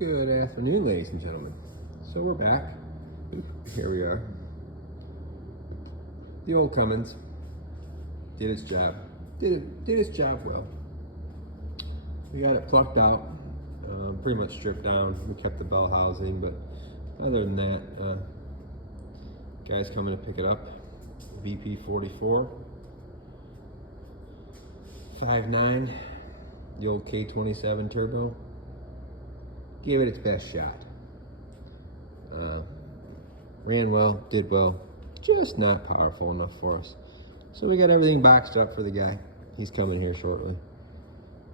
Good afternoon, ladies and gentlemen. So we're back. Here we are. The old Cummins did its job. Did its job well. We got it plucked out, pretty much stripped down. We kept the bell housing, but other than that, guys coming to pick it up. VP44, 5.9, the old K27 turbo. Gave it its best shot. Ran well, did well, just not powerful enough for us. So we got everything boxed up for the guy. He's coming here shortly.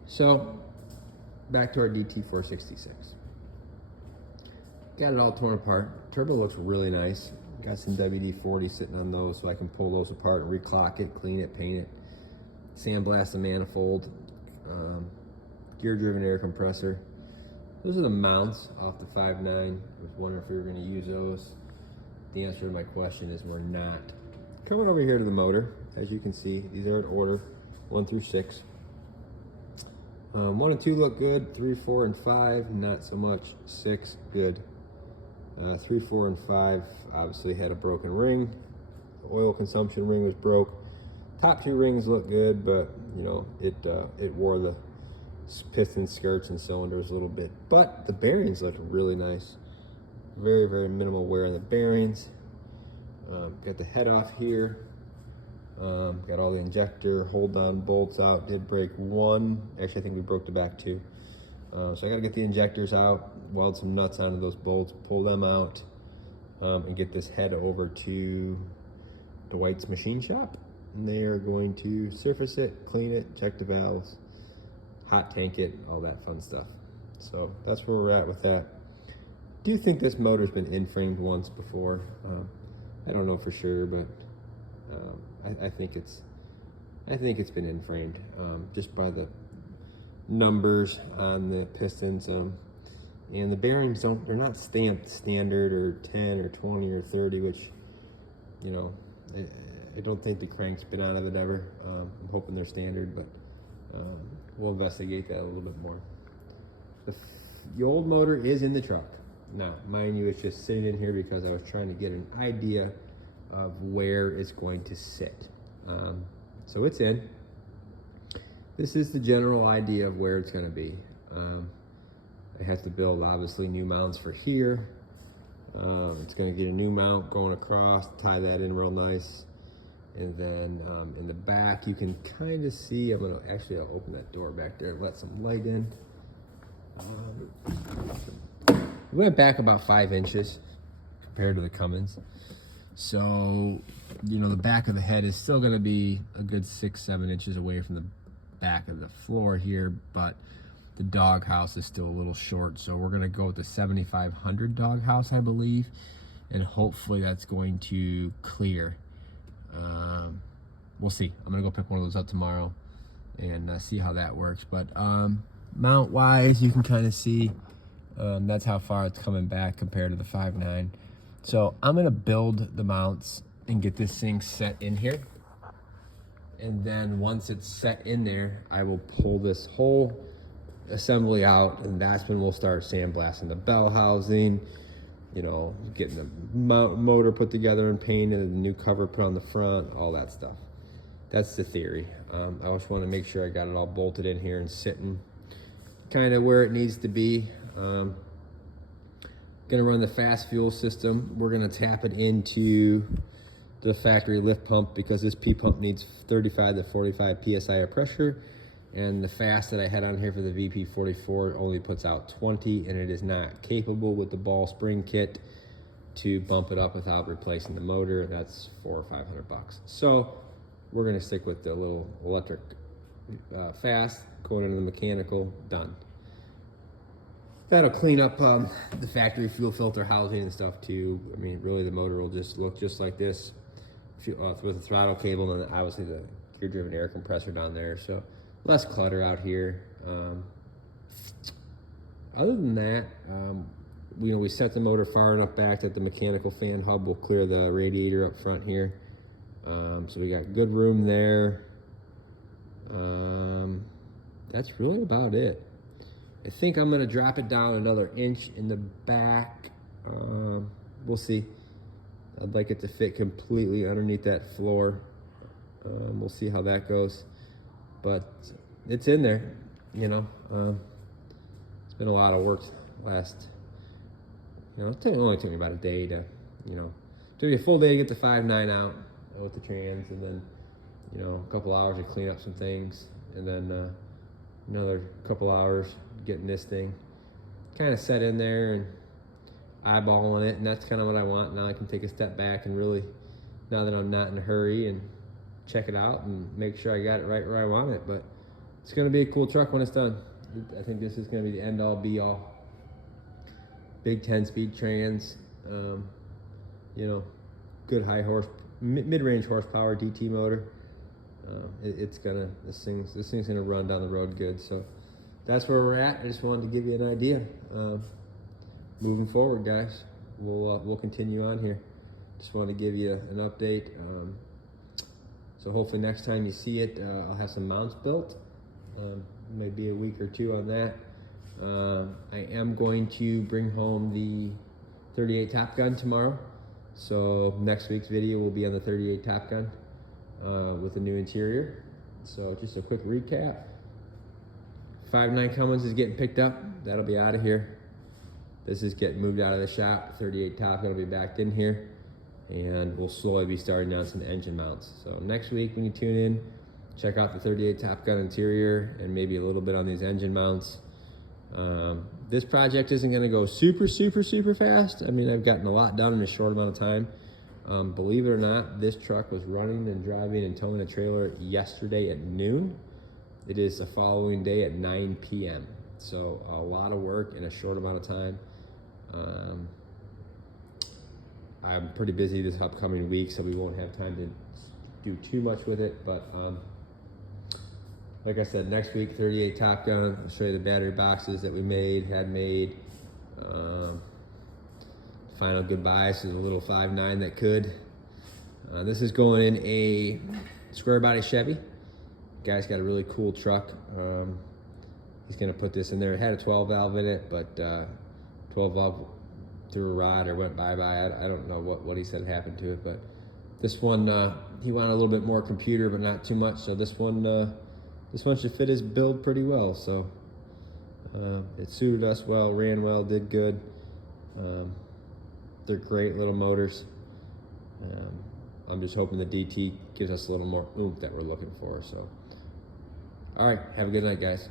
So back to our dt466. Got it all torn apart. Turbo looks really nice. Got some WD-40 sitting on those so I can pull those apart and reclock it, clean it, paint it, sandblast the manifold, gear-driven air compressor. Those are the mounts off the 5.9. I was wondering if we were going to use those. The answer to my question is we're not. Coming over here to the motor, as you can see, these are in order, 1 through 6. 1 and 2 look good. 3, 4, and 5, not so much. 6, good. 3, 4, and 5 obviously had a broken ring. The oil consumption ring was broke. Top 2 rings look good, but you know it wore the piston skirts and cylinders a little bit. But the bearings look really nice. Very, very minimal wear on the bearings. Got the head off here. Got all the injector hold-on bolts out. Did break one. Actually, I think we broke the back 2. So I got to get the injectors out, weld some nuts onto those bolts, pull them out, and get this head over to Dwight's machine shop. And they are going to surface it, clean it, check the valves, hot tank it, all that fun stuff. So that's where we're at with that. Do you think this motor's been in-framed once before? I don't know for sure, but I think it's been in-framed just by the numbers on the pistons, and the bearings they're not stamped standard or 10 or 20 or 30, which you know I don't think the crank's been out of it ever. I'm hoping they're standard, but we'll investigate that a little bit more. The old motor is in the truck now, mind you. It's just sitting in here because I was trying to get an idea of where it's going to sit. So it's in. This is the general idea of where it's going to be. I have to build obviously new mounts for here. It's going to get a new mount going across, tie that in real nice. And then in the back, you can kind of see, I'll open that door back there and let some light in. We went back about 5 inches compared to the Cummins. So, you know, the back of the head is still going to be a good 6-7 inches away from the back of the floor here, but the doghouse is still a little short. So we're going to go with the 7500 doghouse, I believe, and hopefully that's going to clear. We'll see. I'm gonna go pick one of those up tomorrow and see how that works. But mount wise, you can kind of see that's how far it's coming back compared to the 5.9. So I'm gonna build the mounts and get this thing set in here, and then once it's set in there, I will pull this whole assembly out, and that's when we'll start sandblasting the bell housing, you know, getting the motor put together and painted, and the new cover put on the front, all that stuff. That's the theory. I just want to make sure I got it all bolted in here and sitting kind of where it needs to be. Gonna run the fast fuel system. We're gonna tap it into the factory lift pump because this P pump needs 35 to 45 PSI of pressure. And the fast that I had on here for the VP44 only puts out 20, and it is not capable with the ball spring kit to bump it up without replacing the motor. That's $400 or $500. So we're gonna stick with the little electric fast, going into the mechanical, done. That'll clean up the factory fuel filter housing and stuff too. I mean, really the motor will just look just like this with the throttle cable and obviously the gear-driven air compressor down there. So less clutter out here. Other than that, you know, we set the motor far enough back that the mechanical fan hub will clear the radiator up front here. So we got good room there. That's really about it. I think I'm gonna drop it down another inch in the back. We'll see. I'd like it to fit completely underneath that floor. We'll see how that goes, but it's in there, you know. It's been a lot of work last, you know, it only took me about a day to, you know, took me a full day to get the 5.9 out with the trans, and then, you know, a couple hours to clean up some things, and then another couple hours getting this thing kind of set in there and eyeballing it, and that's kind of what I want. Now I can take a step back and really, now that I'm not in a hurry, and check it out and make sure I got it right where I want it. But it's going to be a cool truck when it's done. I think this is going to be the end all be all. Big 10-speed trans, you know, good mid-range horsepower DT motor. This thing's gonna run down the road good. So that's where we're at. I just wanted to give you an idea. Moving forward, guys, we'll continue on here. Just wanted to give you an update. So hopefully next time you see it, I'll have some mounts built. Maybe a week or two on that. I am going to bring home the 38 Top Gun tomorrow. So next week's video will be on the 38 Top Gun with a new interior. So just a quick recap. 5.9 Cummins is getting picked up. That'll be out of here. This is getting moved out of the shop. 38 Top Gun will be backed in here. And we'll slowly be starting on some engine mounts. So next week when you tune in, check out the 38 Top Gun interior and maybe a little bit on these engine mounts. This project isn't going to go super fast. I mean, I've gotten a lot done in a short amount of time. Believe it or not, this truck was running and driving and towing a trailer yesterday at noon. It is the following day at 9 p.m. So a lot of work in a short amount of time. I'm pretty busy this upcoming week, so we won't have time to do too much with it, but like I said, next week, 38 Top Gun. I'll show you the battery boxes that we had made. Final goodbyes to the little 5.9 that could. This is going in a square body Chevy. Guy's got a really cool truck. He's gonna put this in there. It had a 12 valve in it, but 12 valve threw a rod or went bye-bye. I don't know what he said happened to it, but this one, he wanted a little bit more computer, but not too much. So this one should fit his build pretty well. So it suited us well, ran well, did good. They're great little motors. I'm just hoping the DT gives us a little more oomph that we're looking for. So, all right, have a good night, guys.